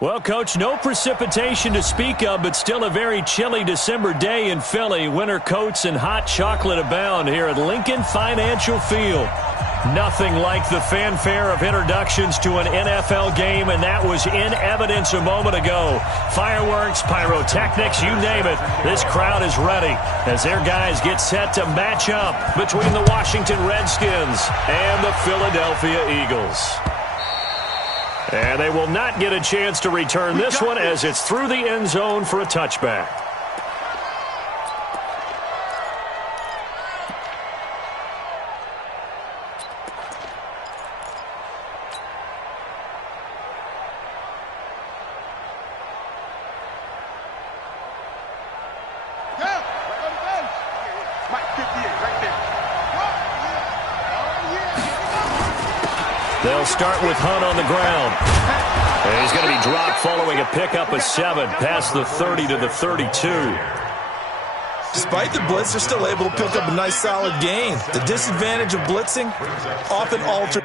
Well, Coach, no precipitation to speak of, but still a very chilly December day in Philly. Winter coats and hot chocolate abound here at Lincoln Financial Field. Nothing like the fanfare of introductions to an NFL game, and that was in evidence a moment ago. Fireworks, pyrotechnics, you name it. This crowd is ready as their guys get set to match up between the Washington Redskins and the Philadelphia Eagles. And they will not get a chance to return this one as it's through the end zone for a touchback. They'll start with Hunt on the ground. And he's going to be dropped following a pickup of 7 past the 30 to the 32. Despite the blitz, they're still able to pick up a nice solid gain. The disadvantage of blitzing often alters.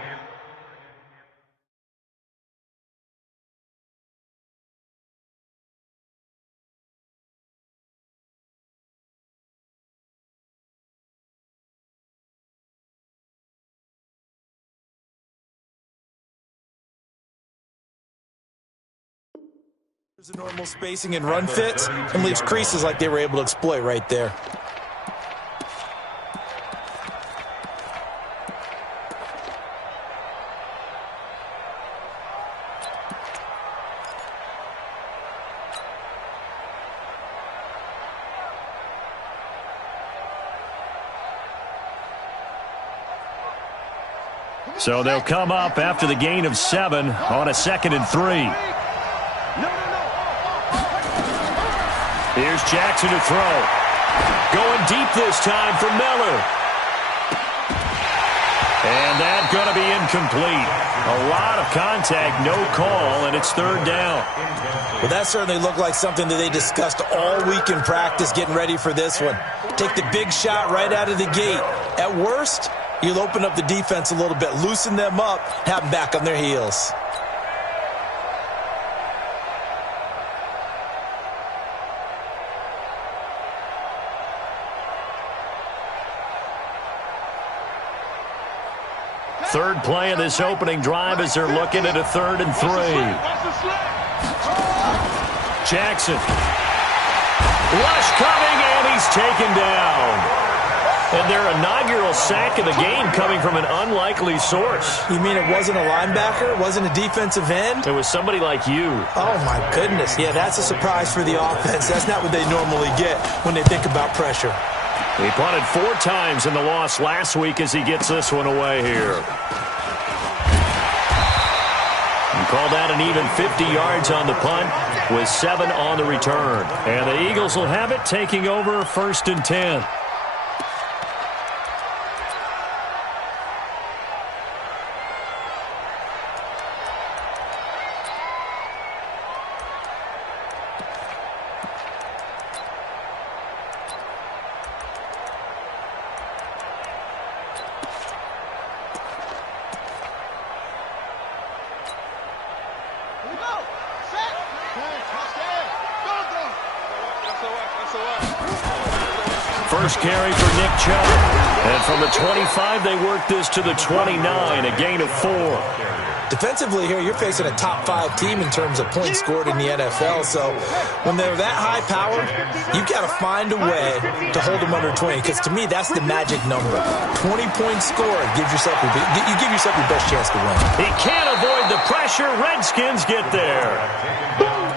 The normal spacing and run fits and leaves creases like they were able to exploit right there. So they'll come up after the gain of 7 on a 2nd and 3. Here's Jackson to throw. Going deep this time for Miller. And that's going to be incomplete. A lot of contact, no call, and it's 3rd down. Well, that certainly looked like something that they discussed all week in practice getting ready for this one. Take the big shot right out of the gate. At worst, you'll open up the defense a little bit, loosen them up, have them back on their heels. Third play of this opening drive as they're looking at a 3rd and 3. Jackson. Rush coming, and he's taken down. And their inaugural sack of the game coming from an unlikely source. You mean it wasn't a linebacker? It wasn't a defensive end? It was somebody like you. Oh, my goodness. Yeah, that's a surprise for the offense. That's not what they normally get when they think about pressure. He punted 4 times in the loss last week as he gets this one away here. And call that an even 50 yards on the punt with 7 on the return. And the Eagles will have it, taking over 1st and 10. First carry for Nick Chubb. And from the 25, they work this to the 29, a gain of 4. Defensively here, you're facing a top 5 team in terms of points scored in the NFL. So when they're that high powered, you've got to find a way to hold them under 20. Because to me, that's the magic number. 20 points scored gives yourself your best chance to win. He can't avoid the pressure. Redskins get there.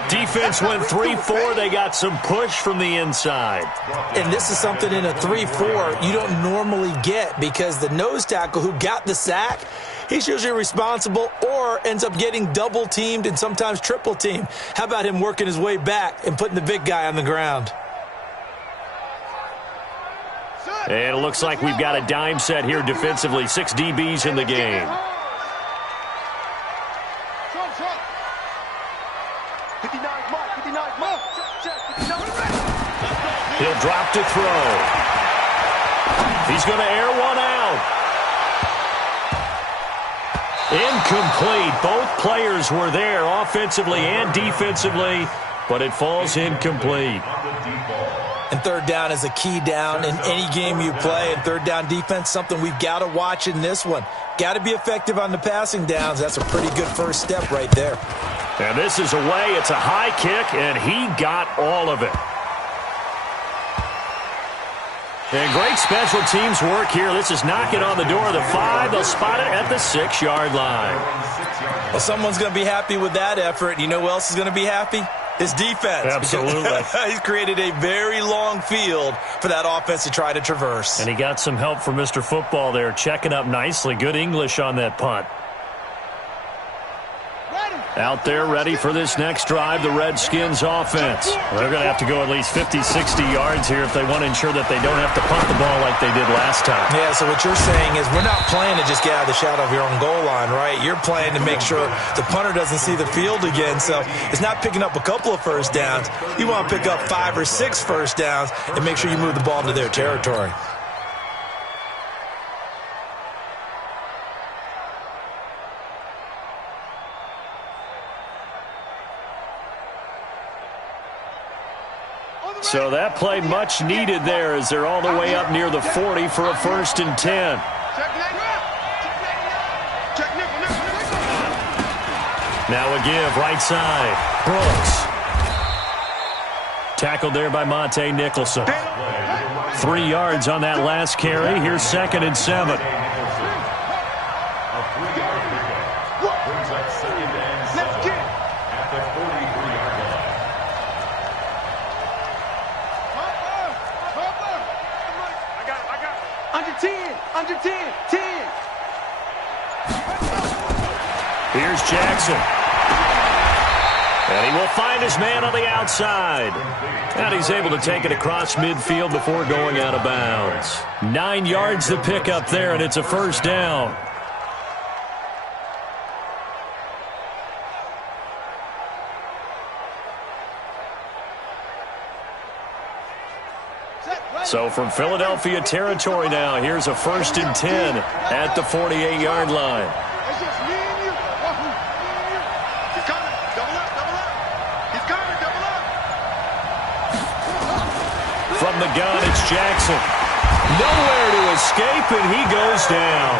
Defense went 3-4. They got some push from the inside. And this is something in a 3-4 you don't normally get because the nose tackle who got the sack, he's usually responsible or ends up getting double-teamed and sometimes triple-teamed. How about him working his way back and putting the big guy on the ground? And it looks like we've got a dime set here defensively. 6 DBs in the game. He'll drop to throw. He's going to air one out. Incomplete. Both players were there offensively and defensively, but it falls incomplete. And third down is a key down in any game you play. And third down defense, something we've got to watch in this one. Got to be effective on the passing downs. That's a pretty good first step right there. And this is away. It's a high kick, and he got all of it. And great special teams work here. This is knocking on the door of the 5. They'll spot it at the 6-yard line. Well, someone's going to be happy with that effort. You know who else is going to be happy? His defense. Absolutely. He's created a very long field for that offense to try to traverse. And he got some help from Mr. Football there, checking up nicely. Good English on that punt. Out there ready for this next drive, the Redskins offense. Well, they're going to have to go at least 50, 60 yards here if they want to ensure that they don't have to punt the ball like they did last time. Yeah, so what you're saying is we're not playing to just get out of the shadow of your own goal line, right? You're playing to make sure the punter doesn't see the field again. So it's not picking up a couple of first downs. You want to pick up 5 or 6 first downs and make sure you move the ball into their territory. So that play much needed there as they're all the way up near the 40 for a 1st and 10. Now a give, right side. Brooks. Tackled there by Monte Nicholson. 3 yards on that last carry. Here's 2nd and 7. Here's Jackson. And he will find his man on the outside. And he's able to take it across midfield before going out of bounds. 9 yards to pick up there, and it's a 1st down. So from Philadelphia territory now, here's a 1st and 10 at the 48-yard line. From the gun, it's Jackson. Nowhere to escape, and he goes down.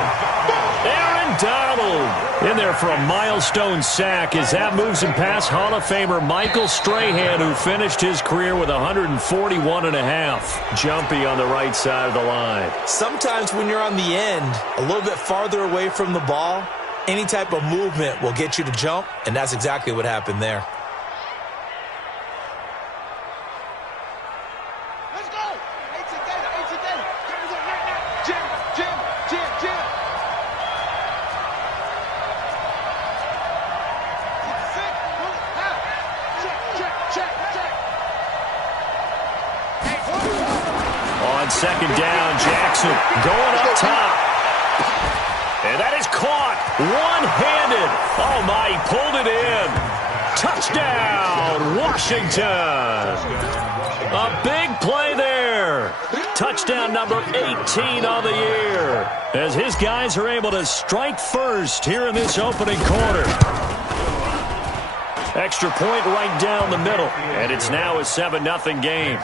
Aaron Donald in there for a milestone sack as that moves him past Hall of Famer Michael Strahan, who finished his career with 141.5. Jumpy on the right side of the line. Sometimes when you're on the end, a little bit farther away from the ball, any type of movement will get you to jump, and that's exactly what happened there. Second down, Jackson going up top. And that is caught one-handed. Oh, my, he pulled it in. Touchdown, Washington. A big play there. Touchdown number 18 on the year as his guys are able to strike first here in this opening quarter. Extra point right down the middle, and it's now a 7-0 game.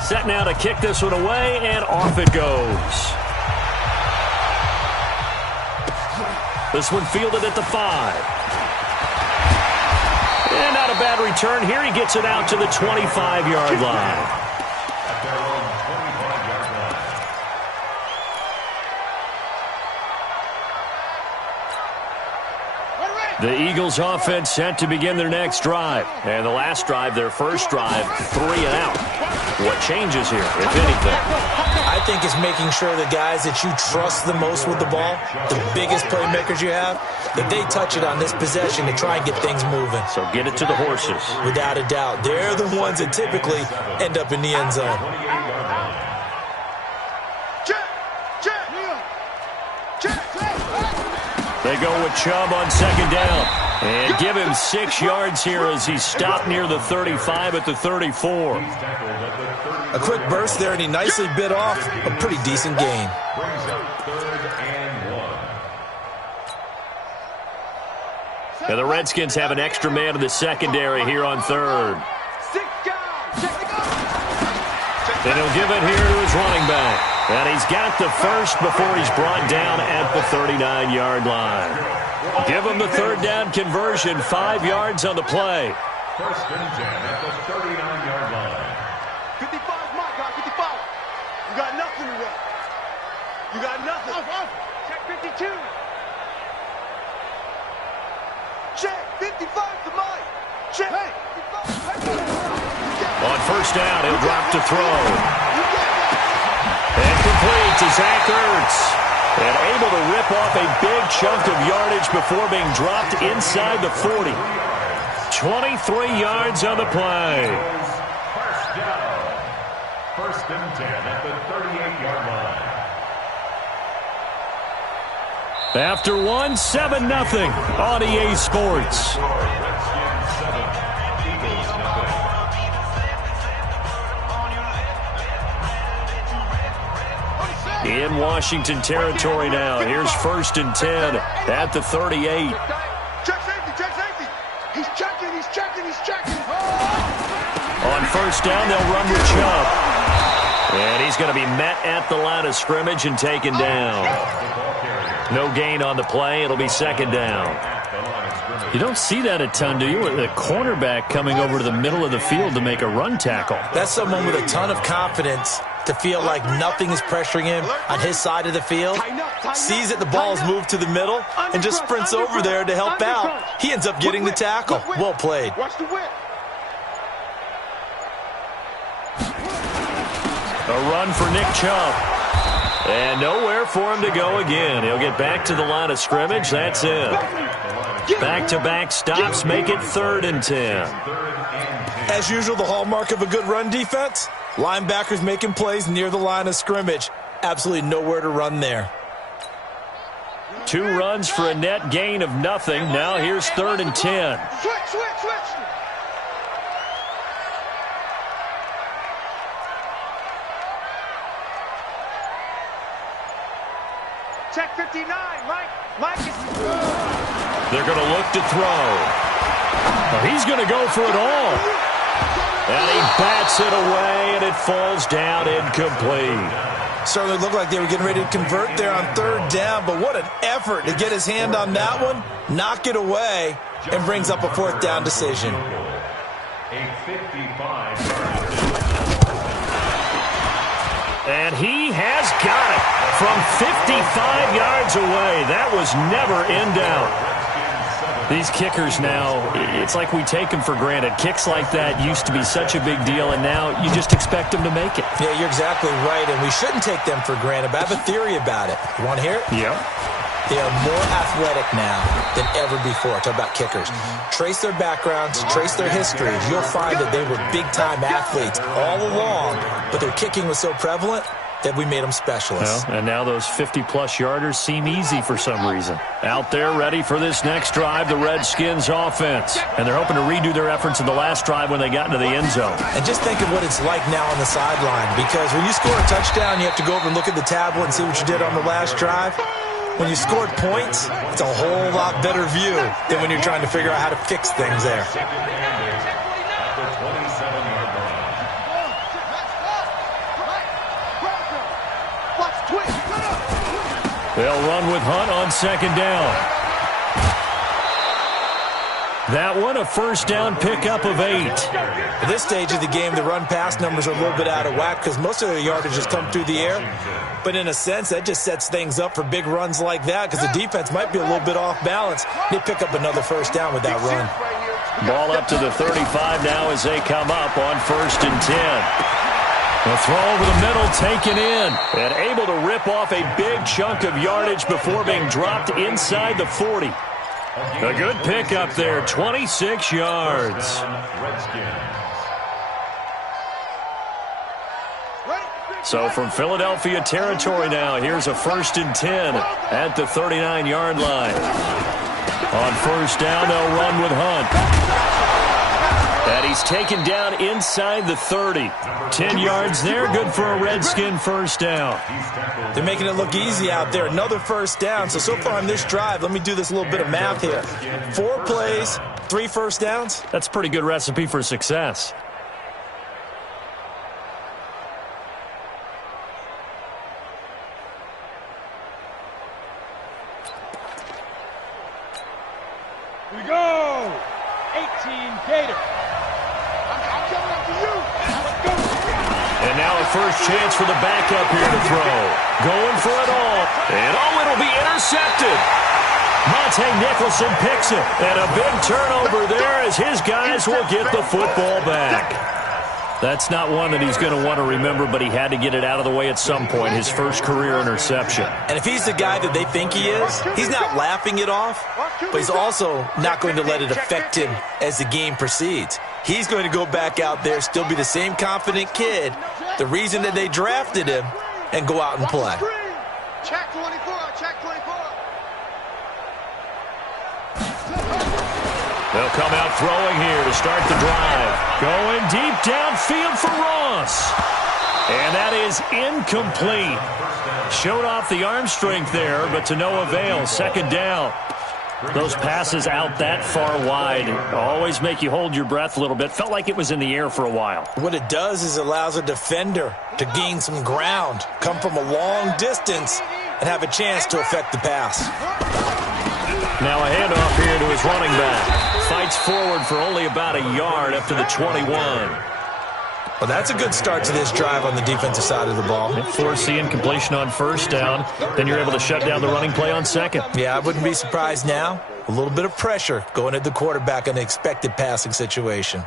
Set now to kick this one away, and off it goes. This one fielded at the 5. And not a bad return here. He gets it out to the 25-yard line. The Eagles offense set to begin their next drive. And the last drive, their first drive, 3 and out. What changes here, if anything? I think it's making sure the guys that you trust the most with the ball, the biggest playmakers you have, that they touch it on this possession to try and get things moving. So get it to the horses. Without a doubt. They're the ones that typically end up in the end zone. They go with Chubb on second down. And give him 6 yards here as he stopped near the 35 at the 34. A quick burst there, and he nicely bit off a pretty decent gain. Now the Redskins have an extra man in the secondary here on third. And he'll give it here to his running back. And he's got the first before he's brought down at the 39-yard line. Give him the third down conversion, 5 yards on the play. First and 10 at the 39-yard line. 55, my God, 55. You got nothing to run. You got nothing. Check 52. Check 55 to Mike. Check 55. On first down, he'll drop to throw. And complete to Zach Ertz. And able to rip off a big chunk of yardage before being dropped inside the 40. 23 yards on the play. First down. First and 10 at the 38-yard line. After one, 7-0 on EA Sports. In Washington territory now. Here's first and 10 at the 38. Check safety. He's checking. On first down, they'll run with Chubb. And he's going to be met at the line of scrimmage and taken down. No gain on the play. It'll be second down. You don't see that a ton, do you? With a cornerback coming over to the middle of the field to make a run tackle. That's someone with a ton of confidence to feel like nothing is pressuring him on his side of the field. Sees that the ball is moved to the middle and just sprints over there to help out. He ends up getting the tackle. Well played. Watch the whip. A run for Nick Chubb. And nowhere for him to go again. He'll get back to the line of scrimmage. That's it. Back-to-back stops make it 3rd and 10. As usual, the hallmark of a good run defense, linebackers making plays near the line of scrimmage. Absolutely nowhere to run there. 2 runs for a net gain of nothing. Now here's 3rd and 10. Switch. Check 59, Mike is... They're going to look to throw. He's going to go for it all. And he bats it away, and it falls down incomplete. Certainly looked like they were getting ready to convert there on 3rd down, but what an effort to get his hand on that one, knock it away, and brings up a 4th down decision. A 55-yard. And he has got it from 55 yards away. That was never in doubt. These kickers now, it's like we take them for granted. Kicks like that used to be such a big deal, and now you just expect them to make it. Yeah, you're exactly right, and we shouldn't take them for granted, but I have a theory about it. You want to hear it? Yep. They are more athletic now than ever before. Talk about kickers. Trace their backgrounds, trace their history. You'll find that they were big-time athletes all along, but their kicking was so prevalent that we made them specialists. Well, and now those 50-plus yarders seem easy for some reason. Out there ready for this next drive, the Redskins offense. And they're hoping to redo their efforts in the last drive when they got into the end zone. And just think of what it's like now on the sideline, because when you score a touchdown, you have to go over and look at the tablet and see what you did on the last drive. When you scored points, it's a whole lot better view than when you're trying to figure out how to fix things there. They'll run with Hunt on 2nd down. That one, a first down pickup of 8. At this stage of the game, the run-pass numbers are a little bit out of whack because most of the yardage has come through the air. But in a sense, that just sets things up for big runs like that because the defense might be a little bit off balance. They pick up another first down with that run. Ball up to the 35 now as they come up on 1st and 10. The throw over the middle, taken in, and able to rip off a big chunk of yardage before being dropped inside the 40. A good pickup there, 26 yards. So from Philadelphia territory now, here's a 1st and 10 at the 39-yard line. On first down, they'll run with Hunt. And he's taken down inside the 30. 10 yards there, good for a Redskin first down. They're making it look easy out there. Another first down. So far on this drive, let me do this little bit of math here. 4 plays, 3 first downs. That's a pretty good recipe for success. Here we go. 18 Gator. I'm coming up to you. Let's go. And now a first chance for the backup here to throw. Going for it all. And it'll be intercepted. Monte Nicholson picks it. And a big turnover there as his guys will get the football back. That's not one that he's going to want to remember, but he had to get it out of the way at some point, his first career interception. And if he's the guy that they think he is, he's not laughing it off, but he's also not going to let it affect him as the game proceeds. He's going to go back out there, still be the same confident kid, the reason that they drafted him, and go out and play. Check 24, check 24. They'll come out throwing here to start the drive. Going deep downfield for Ross. And that is incomplete. Showed off the arm strength there, but to no avail. Second down. Those passes out that far wide always make you hold your breath a little bit. Felt like it was in the air for a while. What it does is it allows a defender to gain some ground, come from a long distance, and have a chance to affect the pass. Now a handoff here to his running back. Fights forward for only about a yard up to the 21. Well, that's a good start to this drive on the defensive side of the ball. Force the incompletion on first down. Then you're able to shut down the running play on second. Yeah, I wouldn't be surprised now. A little bit of pressure going at the quarterback in an expected passing situation.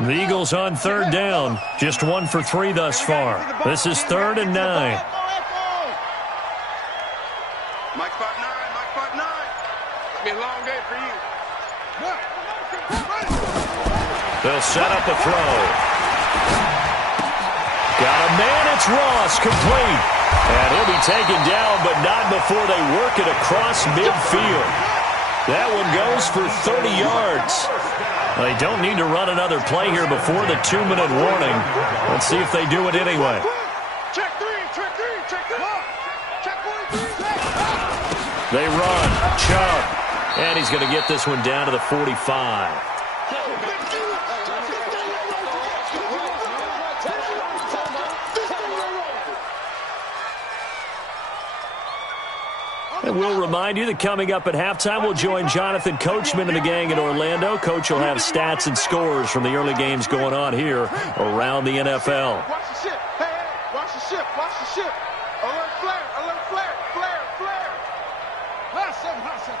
The Eagles on third down. Just 1 for 3 thus far. This is 3rd and 9. Mike Spot 9, Mike Spot 9. It's been a long day for you. They'll set up a throw. Got a man, it's Ross, complete. And he'll be taken down, but not before they work it across midfield. That one goes for 30 yards. They don't need to run another play here before the 2-minute warning. Let's see if they do it anyway. Check 3, check 3, check 3. Check 43. They run. Chubb. And he's going to get this one down to the 45. And we'll remind you that coming up at halftime, we'll join Jonathan Coachman and the gang in Orlando. Coach will have stats and scores from the early games going on here around the NFL. Watch the ship. Hey, hey, watch the ship, watch the ship. Alert flare, alert flare, flare, flare. Hustle, hustle.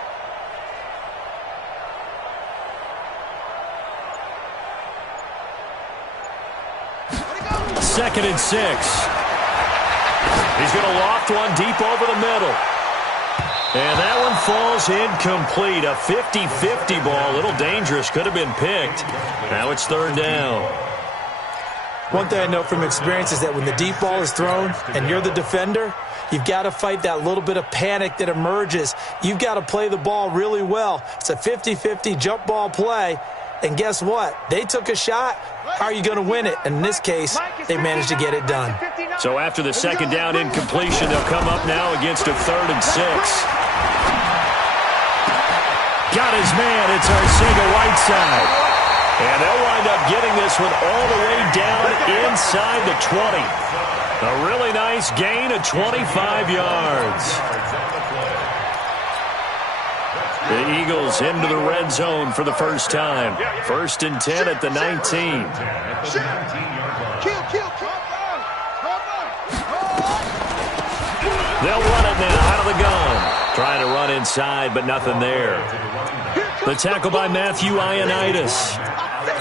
Second and 6. He's going to loft one deep over the middle. And that one falls incomplete. A 50-50 ball. A little dangerous. Could have been picked. Now it's 3rd down. One thing I know from experience is that when the deep ball is thrown and you're the defender, you've got to fight that little bit of panic that emerges. You've got to play the ball really well. It's a 50-50 jump ball play. And guess what? They took a shot. How are you going to win it? And in this case, they managed to get it done. So after the second down incompletion, they'll come up now against a 3rd and 6. Got his man. It's Arcega-Whiteside. And they'll wind up getting this one all the way down inside the 20. A really nice gain of 25 yards. The Eagles into the red zone for the first time. 1st and 10 at the 19. They'll run it now out of the gun. Trying to run inside, but nothing there. The tackle by Matthew Ioannidis.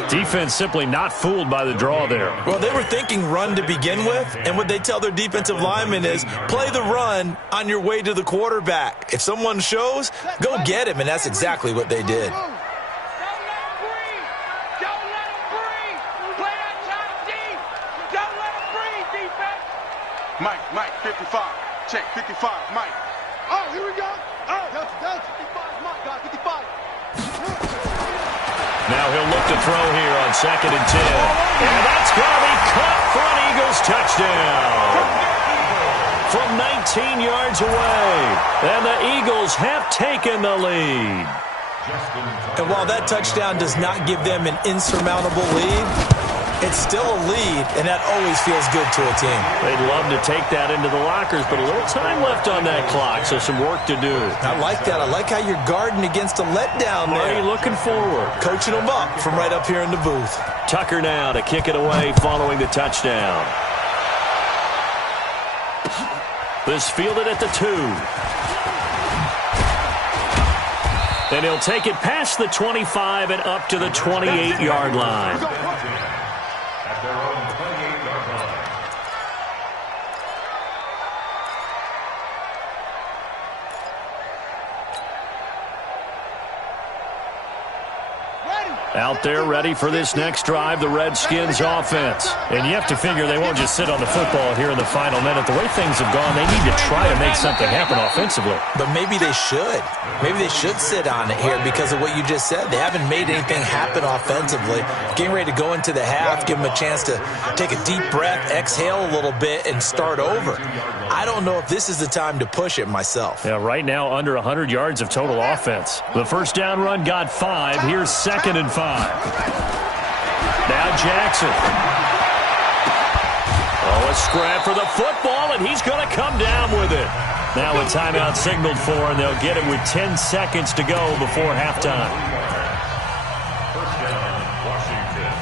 Defense simply not fooled by the draw there. Well, they were thinking run to begin with, and what they tell their defensive linemen is play the run on your way to the quarterback. If someone shows, go get him, and that's exactly what they did. Mike, 55. Check, 55, Mike. Oh, here we go. Oh, that's 55, Mike, got 55. Now he'll look to throw here on 2nd and 10. And that's going to be caught for an Eagles touchdown from 19 yards away. And the Eagles have taken the lead. And while that touchdown does not give them an insurmountable lead, it's still a lead, and that always feels good to a team. They'd love to take that into the lockers, but a little time left on that clock, so some work to do. I like that. I like how you're guarding against a letdown there. Already looking forward. Coaching them up from right up here in the booth. Tucker now to kick it away following the touchdown. This fielded at the 2. And he'll take it past the 25 and up to the 28-yard line. At their own 28-yard line. Out there ready for this next drive, the Redskins offense. And you have to figure they won't just sit on the football here in the final minute. The way things have gone, they need to try to make something happen offensively. But maybe they should. Maybe they should sit on it here because of what you just said. They haven't made anything happen offensively. Getting ready to go into the half, give them a chance to take a deep breath, exhale a little bit, and start over. I don't know if this is the time to push it myself. Yeah, right now under 100 yards of total offense. The first down run got 5. Here's 2nd and 5. Now Jackson. Oh, a scrap for the football, and he's going to come down with it. Now a timeout signaled for, and they'll get it with 10 seconds to go before halftime. First down, Washington.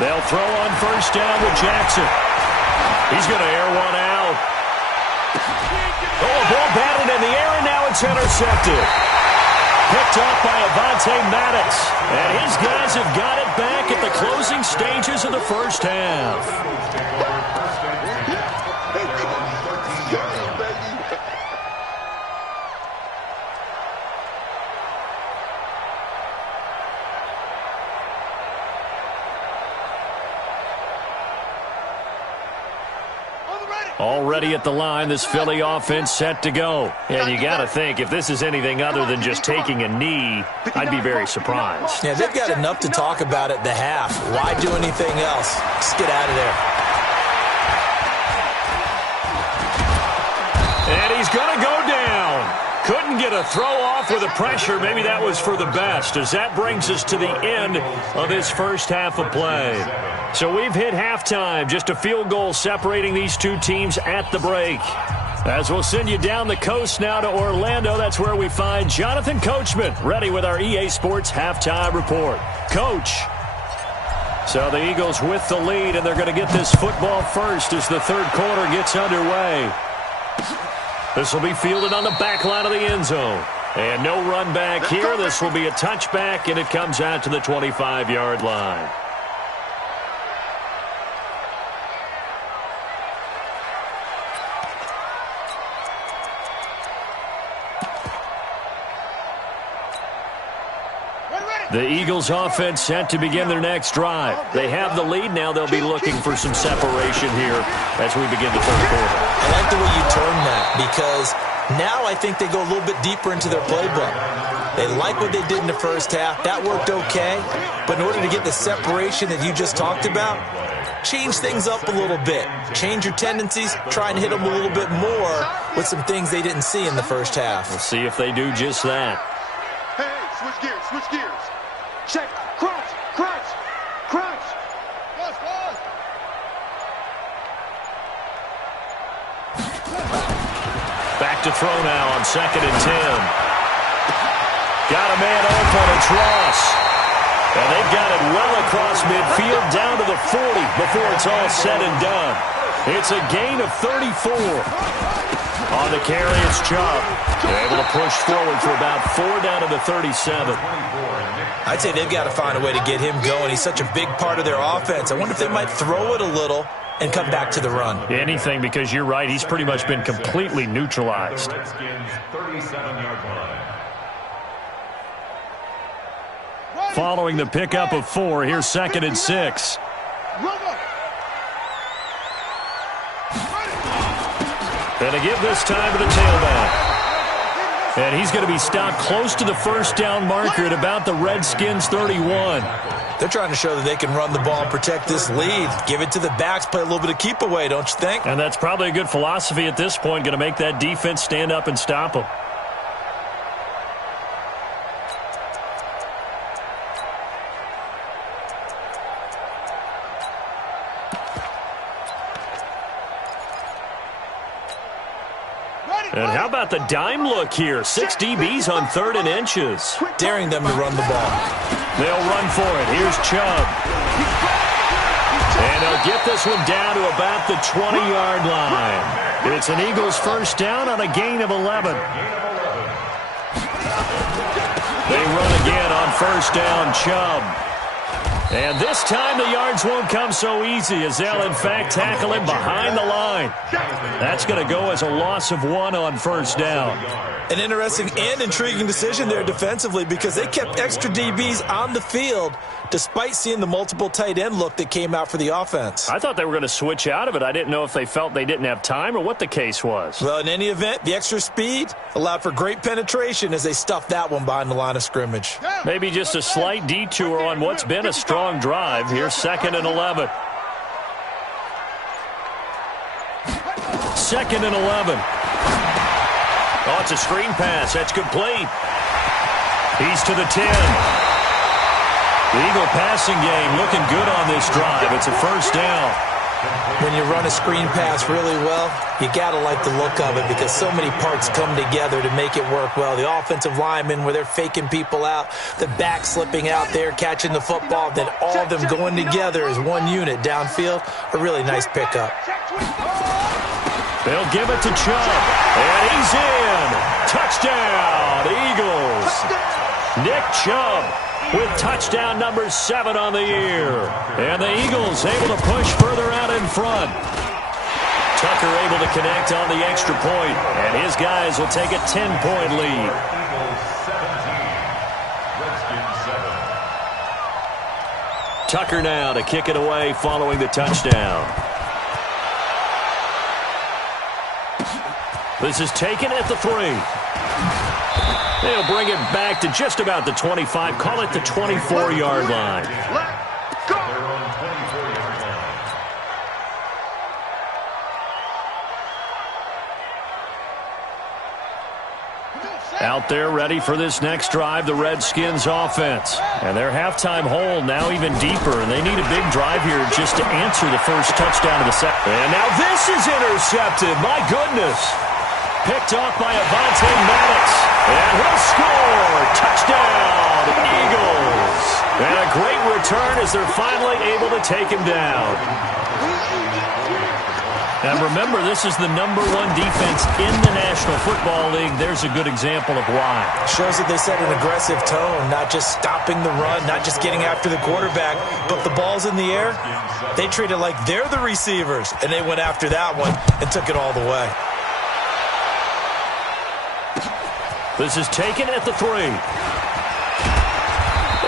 They'll throw on first down with Jackson. He's going to air one out. Oh, a ball batted in the air, and now it's intercepted. Picked up by Avonte Maddox. And his guys have got it back at the closing stages of the first half. Already at the line, this Philly offense set to go. And you got to think, if this is anything other than just taking a knee, I'd be very surprised. Yeah, they've got enough to talk about at the half. Why do anything else? Just get out of there. And he's going to go down. Couldn't get a throw off with the pressure. Maybe that was for the best, as that brings us to the end of this first half of play. So we've hit halftime, just a field goal separating these two teams at the break. As we'll send you down the coast now to Orlando, that's where we find Jonathan Coachman, ready with our EA Sports halftime report. Coach. So the Eagles with the lead, and they're going to get this football first as the third quarter gets underway. This will be fielded on the back line of the end zone. And no run back here. This will be a touchback, and it comes out to the 25-yard line. The Eagles offense set to begin their next drive. They have the lead. Now they'll be looking for some separation here as we begin the third quarter. I like the way you term that, because now I think they go a little bit deeper into their playbook. They like what they did in the first half. That worked okay. But in order to get the separation that you just talked about, change things up a little bit. Change your tendencies. Try and hit them a little bit more with some things they didn't see in the first half. We'll see if they do just that. Hey, switch gears, switch gears. Check, crunch, crunch, crunch. Pause, pause. Back to throw now on 2nd and 10. Got a man open. It's Ross. And they've got it well across midfield down to the 40 before it's all said and done. It's a gain of 34. On the carry, it's Chubb. They're able to push forward for about 4 down to the 37. I'd say they've got to find a way to get him going. He's such a big part of their offense. I wonder if they might throw it a little and come back to the run. Anything, because you're right. He's pretty much been completely neutralized. Following the pickup of 4, here's 2nd and 6. And to give this time to the tailback. And he's going to be stopped close to the first down marker at about the Redskins' 31. They're trying to show that they can run the ball and protect this lead. Give it to the backs, play a little bit of keep away, don't you think? And that's probably a good philosophy at this point, going to make that defense stand up and stop them. And how about the dime look here? 6 DBs on 3rd and inches. Daring them to run the ball. They'll run for it. Here's Chubb. And they'll get this one down to about the 20-yard line. It's an Eagles first down on a gain of 11. They run again on first down, Chubb. And this time the yards won't come so easy as they'll, in fact, tackle him behind the line. That's going to go as a loss of 1 on first down. An interesting and intriguing decision there defensively because they kept extra DBs on the field despite seeing the multiple tight end look that came out for the offense. I thought they were going to switch out of it. I didn't know if they felt they didn't have time or what the case was. Well, in any event, the extra speed allowed for great penetration as they stuffed that one behind the line of scrimmage. Maybe just a slight detour on what's been a strong drive. Here's 2nd and 11. 2nd and 11. Oh, it's a screen pass. That's complete. He's to the 10. The Eagle passing game looking good on this drive. It's a first down. When you run a screen pass really well, you got to like the look of it because so many parts come together to make it work well. The offensive linemen where they're faking people out, the back slipping out there, catching the football, then all of them going together as one unit downfield. A really nice pickup. They'll give it to Chubb, and he's in. Touchdown, Eagles. Nick Chubb with touchdown number 7 on the year. And the Eagles able to push further out in front. Tucker able to connect on the extra point, and his guys will take a 10-point lead. Tucker now to kick it away following the touchdown. This is taken at the 3. They'll bring it back to just about the 25. Call it the 24-yard line. Out there ready for this next drive, the Redskins offense. And their halftime hole now even deeper, and they need a big drive here just to answer the first touchdown of the second. And now this is intercepted. My goodness. Picked off by Avonte Maddox. And he'll score. Touchdown, Eagles. And a great return as they're finally able to take him down. And remember, this is the #1 defense in the National Football League. There's a good example of why. Shows that they set an aggressive tone, not just stopping the run, not just getting after the quarterback, but the ball's in the air. They treat it like they're the receivers, and they went after that one and took it all the way. This is taken at the 3.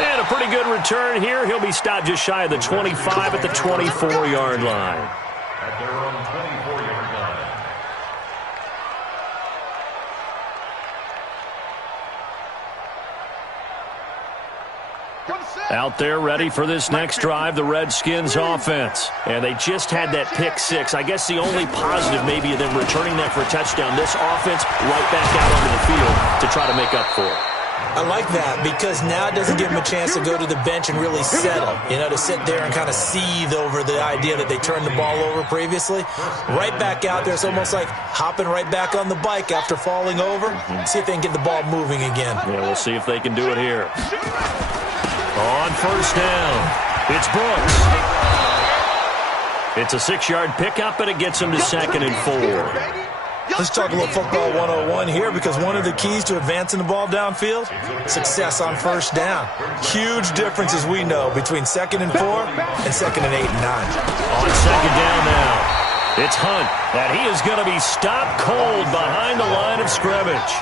And a pretty good return here. He'll be stopped just shy of the 25 at the 24-yard line. At their own 24-yard line. Out there ready for this next drive, the Redskins offense. And they just had that pick 6. I guess the only positive maybe of them returning that for a touchdown. This offense right back out onto the field to try to make up for it. I like that because now it doesn't give them a chance to go to the bench and really settle, to sit there and kind of seethe over the idea that they turned the ball over previously. Right back out there. It's almost like hopping right back on the bike after falling over. See if they can get the ball moving again. Yeah, we'll see if they can do it here. On first down, it's Brooks. It's a 6-yard pickup, and it gets him to 2nd and 4. Let's talk a little football 101 here, because one of the keys to advancing the ball downfield, success on first down. Huge difference, as we know, between 2nd and 4 and 2nd and 8 and 9. On 2nd down now, it's Hunt, and he is going to be stopped cold behind the line of scrimmage.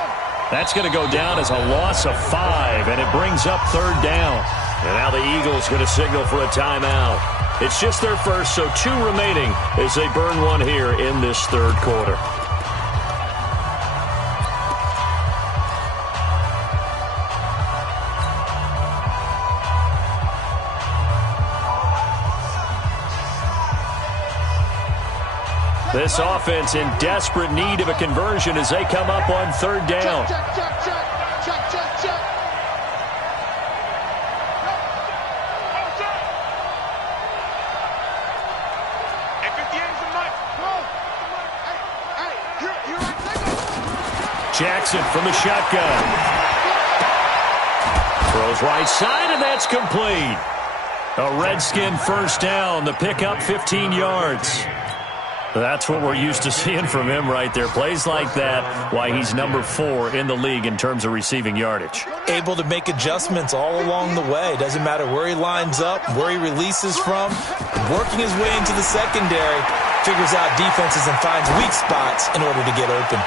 That's going to go down as a loss of 5, and it brings up 3rd down. And now the Eagles going to signal for a timeout. It's just their first, so 2 remaining as they burn one here in this 3rd quarter. This offense in desperate need of a conversion as they come up on 3rd down. Check. Jackson from the shotgun. Throws right side, and that's complete. A Redskin first down. The pickup 15 yards. That's what we're used to seeing from him right there. Plays like that, why he's number 4 in the league in terms of receiving yardage. Able to make adjustments all along the way. Doesn't matter where he lines up, where he releases from. Working his way into the secondary, figures out defenses and finds weak spots in order to get open.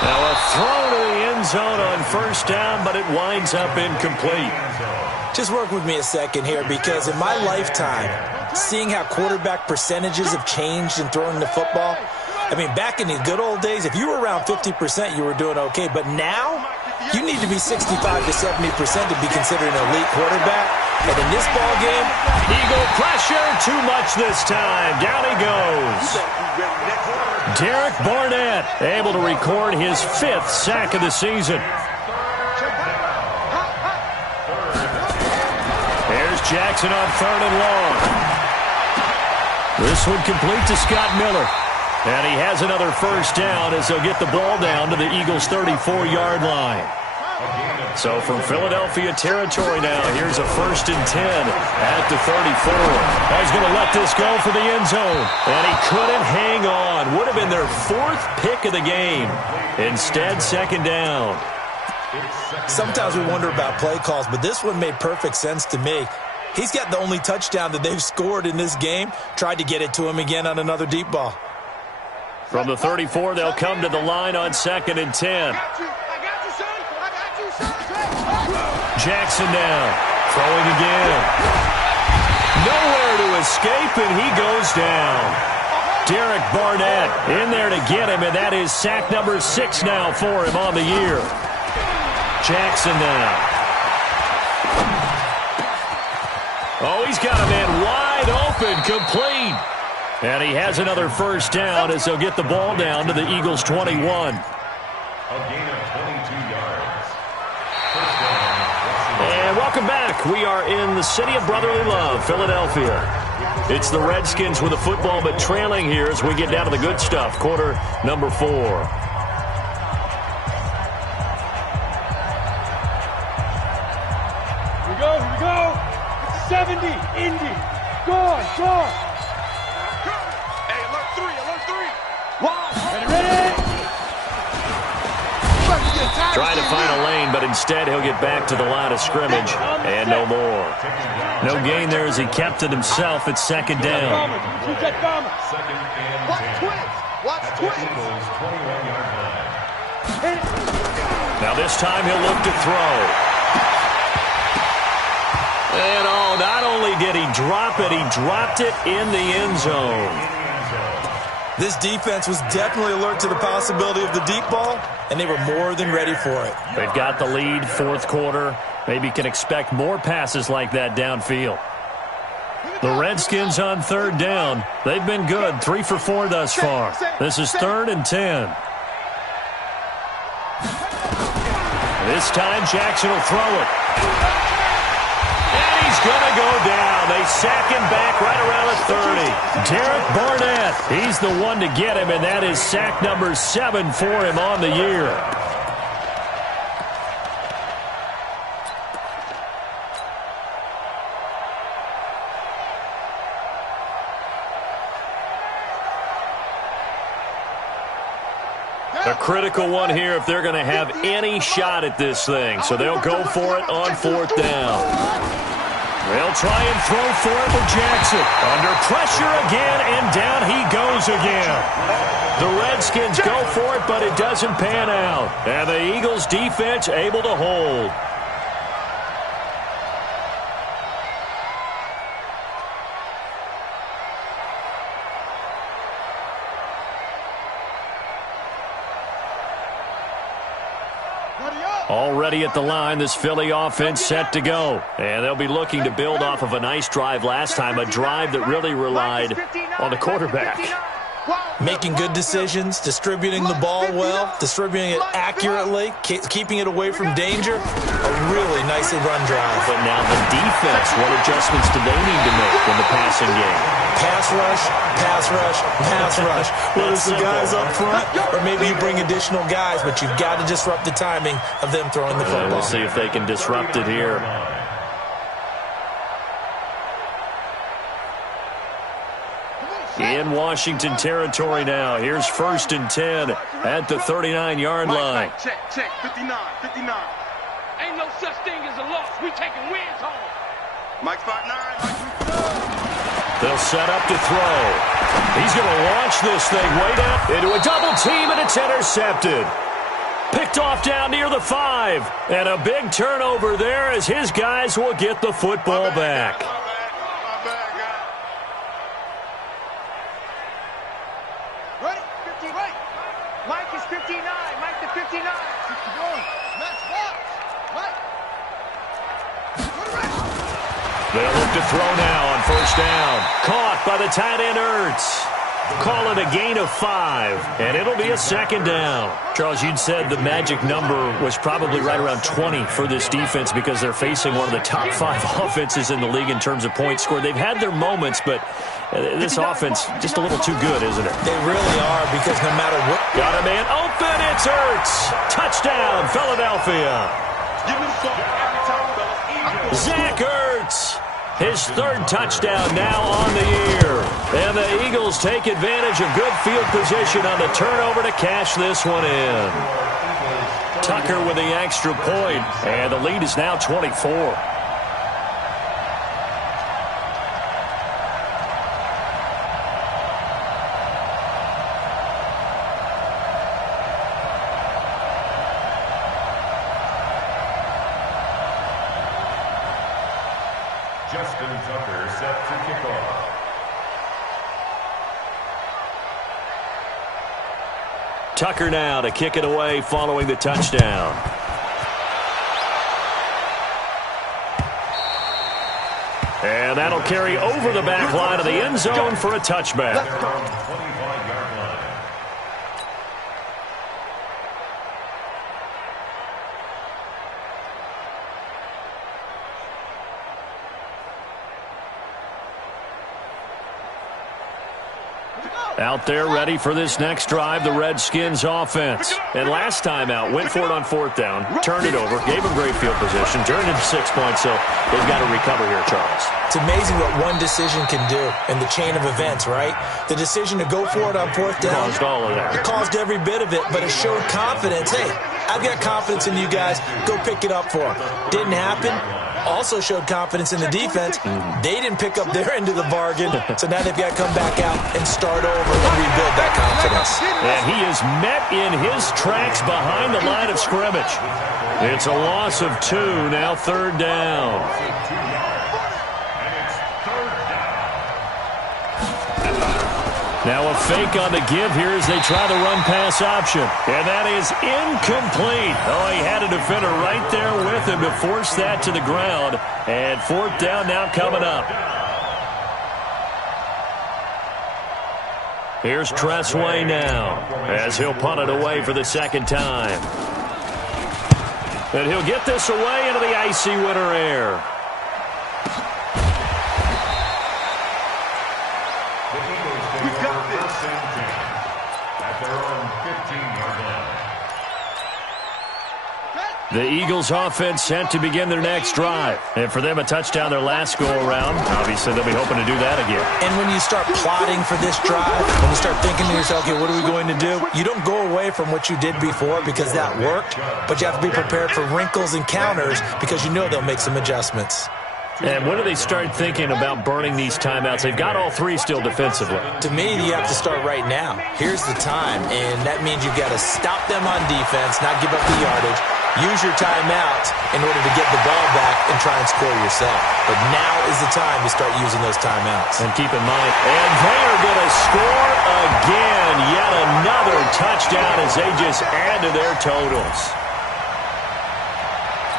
Now a throw to the end zone on first down, but it winds up incomplete. Just work with me a second here, because in my lifetime, seeing how quarterback percentages have changed in throwing the football, I mean, back in the good old days, if you were around 50%, you were doing okay. But now, you need to be 65 to 70% to be considered an elite quarterback. And in this ball game, Eagle pressure, too much this time. Down he goes. Derek Barnett able to record his 5th sack of the season. There's Jackson on 3rd and long. This one complete to Scott Miller. And he has another first down as they'll get the ball down to the Eagles' 34-yard line. So from Philadelphia territory now, here's a 1st and 10 at the 34. He's going to let this go for the end zone. And he couldn't hang on. Would have been their 4th pick of the game. Instead, 2nd down. Sometimes we wonder about play calls, but this one made perfect sense to me. He's got the only touchdown that they've scored in this game. Tried to get it to him again on another deep ball. From the 34, they'll come to the line on 2nd and 10. Jackson now, throwing again. Nowhere to escape, and he goes down. Derek Barnett in there to get him, and that is sack number 6 now for him on the year. Jackson now. Oh, he's got a man wide open, complete. And he has another first down as they'll get the ball down to the Eagles' 21. A gain of 22 yards. And welcome back. We are in the city of brotherly love, Philadelphia. It's the Redskins with the football, but trailing here as we get down to the good stuff. Quarter number 4. Here we go. 70, Indy. Go on. Hey, alert 3. Ready. Trying to find a lane, but instead he'll get back to the line of scrimmage and no more. No gain there as he kept it himself at 2nd down. Watch twins. Now this time he'll look to throw. And not only did he drop it, he dropped it in the end zone. This defense was definitely alert to the possibility of the deep ball, and they were more than ready for it. They've got the lead, 4th quarter. Maybe can expect more passes like that downfield. The Redskins on 3rd down. They've been good, 3 for 4 thus far. This is 3rd and 10. This time Jackson will throw it. And he's going to go down. They sack him back right around the 30. Derek Barnett, he's the one to get him, and that is sack number 7 for him on the year. A critical one here if they're going to have any shot at this thing. So they'll go for it on 4th down. They'll try and throw for it with Jackson. Under pressure again, and down he goes again. The Redskins go for it, but it doesn't pan out. And the Eagles defense able to hold. Already at the line, this Philly offense set to go. And they'll be looking to build off of a nice drive last time, a drive that really relied on the quarterback. Making good decisions, distributing the ball well, distributing it accurately, keeping it away from danger. A really nicely run drive. But now the defense, what adjustments do they need to make in the passing game? Pass rush, pass rush, pass rush. Whether it's the guys up front or maybe you bring additional guys, but you've got to disrupt the timing of them throwing the football. We'll see if they can disrupt it here. In Washington territory now. Here's 1st and 10 at the 39-yard line. Check, 59. Ain't no such thing as a loss. We taking wins home. Mike 5'9". They'll set up to throw. He's going to launch this thing way down into a double team, and it's intercepted. Picked off down near the 5. And a big turnover there as his guys will get the football back. Mike is 59. Mike the 59. They'll look to throw now on 1st down. Caught by the tight end Ertz. Call it a gain of 5, and it'll be a 2nd down. Charles, you'd said the magic number was probably right around 20 for this defense because they're facing one of the top 5 offenses in the league in terms of points scored. They've had their moments, but this offense just a little too good, isn't it? They really are, because no matter what. Got a man open, it's Ertz. Touchdown, Philadelphia. Zach Ertz. His 3rd touchdown now on the year. And the Eagles take advantage of good field position on the turnover to cash this one in. Tucker with the extra point, and the lead is now 24. Tucker set to kick off. Tucker now to kick it away following the touchdown. And that'll carry over the back line of the end zone for a touchback. Out there ready for this next drive, the Redskins offense. And last time out, went for it on 4th down, turned it over, gave them great field position, turned it to 6 points, so they've got to recover here, Charles. It's amazing what one decision can do in the chain of events, right? The decision to go for it on 4th down. Caused all of that. It caused every bit of it, but it showed confidence. Hey, I've got confidence in you guys. Go pick it up for them. Didn't happen. Also showed confidence in the defense. They didn't pick up their end of the bargain, so now they've got to come back out and start over and rebuild that confidence. And he is met in his tracks behind the line of scrimmage. It's a loss of 2, now 3rd down. Now a fake on the give here as they try the run-pass option. And that is incomplete. Oh, he had a defender right there with him to force that to the ground. And 4th down now coming up. Here's Tressway now as he'll punt it away for the 2nd time. And he'll get this away into the icy winter air. At their own 15-yard line. The Eagles offense set to begin their next drive. And for them, a touchdown their last go-around. Obviously, they'll be hoping to do that again. And when you start plotting for this drive, when you start thinking to yourself, okay, what are we going to do? You don't go away from what you did before because that worked, but you have to be prepared for wrinkles and counters because you know they'll make some adjustments. And when do they start thinking about burning these timeouts? They've got all three still defensively. To me, you have to start right now. Here's the time, and that means you've got to stop them on defense, not give up the yardage, use your timeouts in order to get the ball back and try and score yourself. But now is the time to start using those timeouts. And keep in mind, and they are going to score again. Yet another touchdown as they just add to their totals.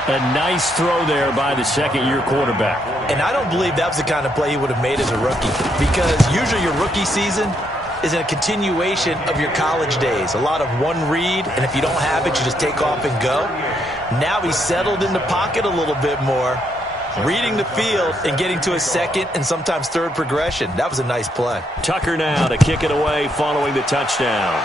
A nice throw there by the second-year quarterback. And I don't believe that was the kind of play he would have made as a rookie, because usually your rookie season is a continuation of your college days. A lot of one read, and if you don't have it, you just take off and go. Now he's settled in the pocket a little bit more, reading the field and getting to a second and sometimes third progression. That was a nice play. Tucker now to kick it away following the touchdown.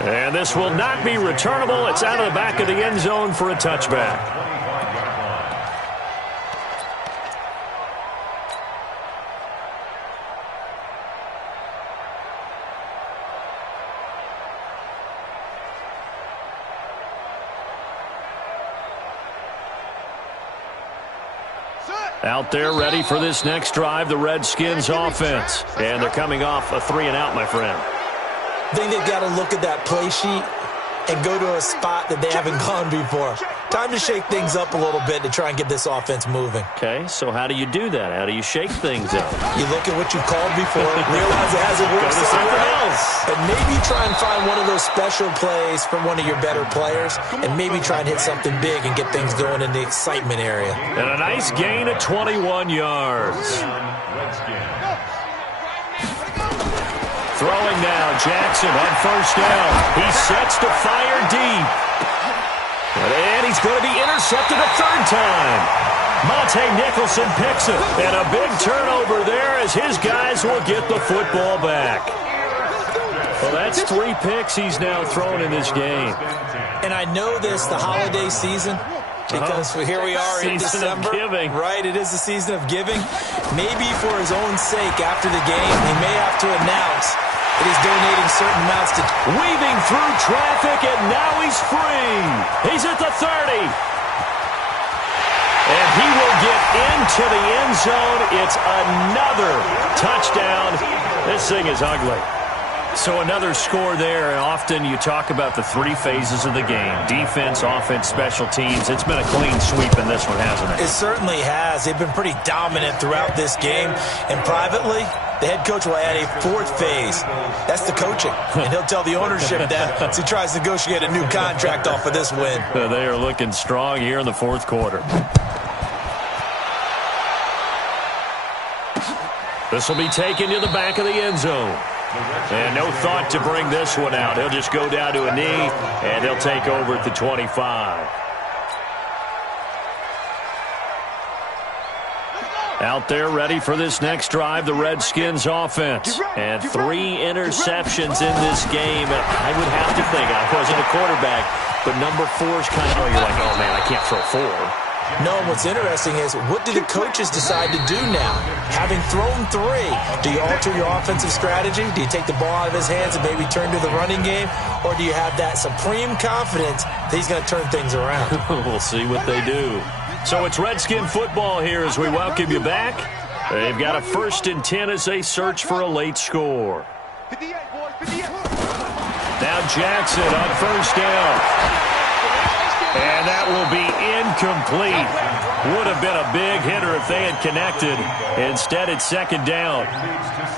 And this will not be returnable. It's out of the back of the end zone for a touchback. Out there ready for this next drive, the Redskins offense. And they're coming off a 3-and-out, my friend. I think they've got to look at that play sheet and go to a spot that they haven't gone before. Time to shake things up a little bit to try and get this offense moving. Okay, so how do you do that? How do you shake things up? You look at what you called before, realize it hasn't worked Go to something else. and maybe try and find one of those special plays from one of your better players, and maybe try and hit something big and get things going in the excitement area. And a nice gain of 21 yards. Throwing now, Jackson on first down. He sets to fire deep. And he's going to be intercepted a third time. Monte Nicholson picks it. And a big turnover there as his guys will get the football back. Well, that's 3 picks he's now thrown in this game. And I know this, the holiday season, because here we are in December. Season of giving. Right, it is the season of giving. Maybe for his own sake after the game, he may have to announce that he's donating certain amounts to... Weaving through traffic, and now he's free. He's at the 30. And he will get into the end zone. It's another touchdown. This thing is ugly. So another score there, and often you talk about the 3 phases of the game. Defense, offense, special teams. It's been a clean sweep in this one, hasn't it? It certainly has. They've been pretty dominant throughout this game. And privately, the head coach will add a 4th phase. That's the coaching. And he'll tell the ownership that as he tries to negotiate a new contract off of this win. They are looking strong here in the 4th quarter. This will be taken to the back of the end zone. And no thought to bring this one out. He'll just go down to a knee, and he'll take over at the 25. Out there ready for this next drive, the Redskins offense. And 3 interceptions in this game. And I would have to think, I wasn't a quarterback, but number 4 is kind of, you're like, oh, man, I can't throw 4. No, what's interesting is, what do the coaches decide to do now? Having thrown 3, do you alter your offensive strategy? Do you take the ball out of his hands and maybe turn to the running game? Or do you have that supreme confidence that he's going to turn things around? We'll see what they do. So it's Redskin football here as we welcome you back. They've got a 1st and 10 as they search for a late score. Now Jackson on first down. And that will be incomplete. Would have been a big hitter if they had connected. Instead, it's 2nd down.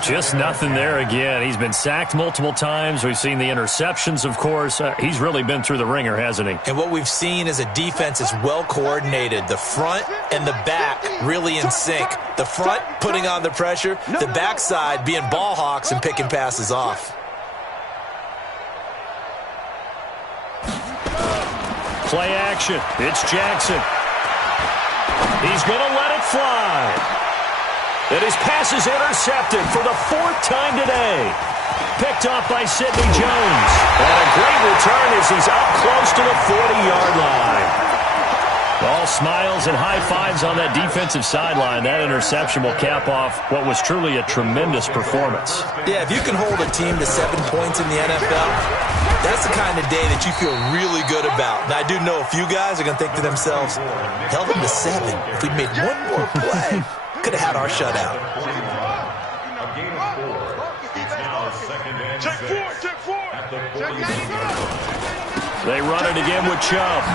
Just nothing there again. He's been sacked multiple times. We've seen the interceptions, of course. He's really been through the ringer, hasn't he? And what we've seen is a defense that's well coordinated. The front and the back really in sync. The front putting on the pressure. The backside being ball hawks and picking passes off. Play action. It's Jackson. He's going to let it fly. And his pass is intercepted for the 4th time today. Picked off by Sidney Jones. And a great return as he's up close to the 40-yard line. All smiles and high fives on that defensive sideline. That interception will cap off what was truly a tremendous performance. Yeah, if you can hold a team to 7 points in the NFL, that's the kind of day that you feel really good about. And I do know a few guys are going to think to themselves, held them to 7. If we'd made one more play, could have had our shutout. A gain of 4. It's now 2nd and 6. Check 4. At the 40. They run it again with Chubb.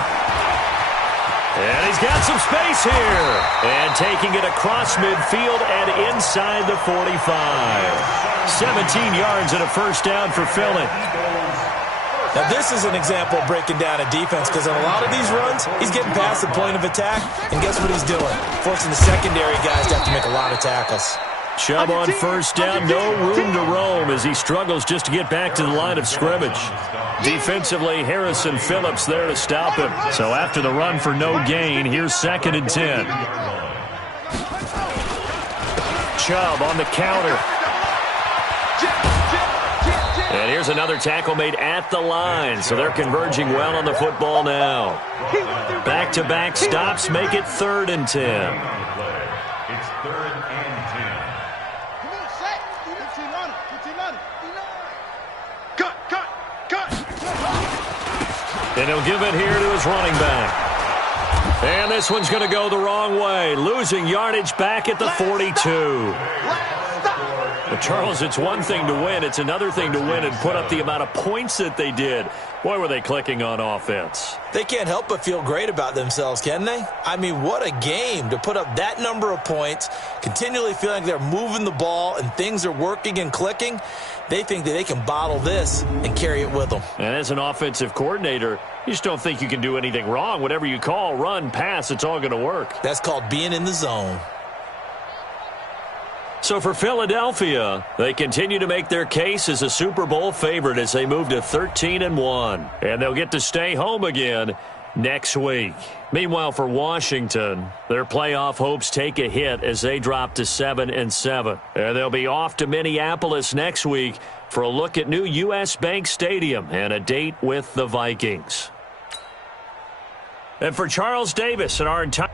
And he's got some space here. And taking it across midfield and inside the 45. 17 yards and a first down for Philly. Now, this is an example of breaking down a defense because on a lot of these runs, he's getting past the point of attack, and guess what he's doing? Forcing the secondary guys to have to make a lot of tackles. Chubb on first down, no room to roam as he struggles just to get back to the line of scrimmage. Defensively, Harrison Phillips there to stop him. So after the run for no gain, here's 2nd and 10. Chubb on the counter. And here's another tackle made at the line, so they're converging well on the football now. Back-to-back stops make it 3rd and 10. It's 3rd and 10. Come on, Shaq. 15 on it. Cut. And he'll give it here to his running back. And this one's going to go the wrong way, losing yardage back at the 42. But Charles, it's one thing to win. It's another thing to win and put up the amount of points that they did. Boy, were they clicking on offense. They can't help but feel great about themselves, can they? I mean, what a game to put up that number of points, continually feeling like they're moving the ball and things are working and clicking. They think that they can bottle this and carry it with them. And as an offensive coordinator, you just don't think you can do anything wrong. Whatever you call, run, pass, it's all going to work. That's called being in the zone. So for Philadelphia, they continue to make their case as a Super Bowl favorite as they move to 13-1. And they'll get to stay home again next week. Meanwhile, for Washington, their playoff hopes take a hit as they drop to 7-7. And they'll be off to Minneapolis next week for a look at new U.S. Bank Stadium and a date with the Vikings. And for Charles Davis and our entire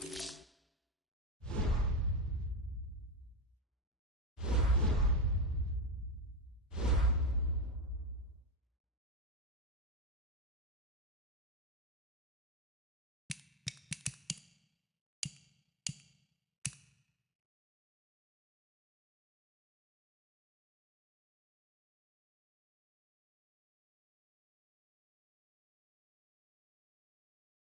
10.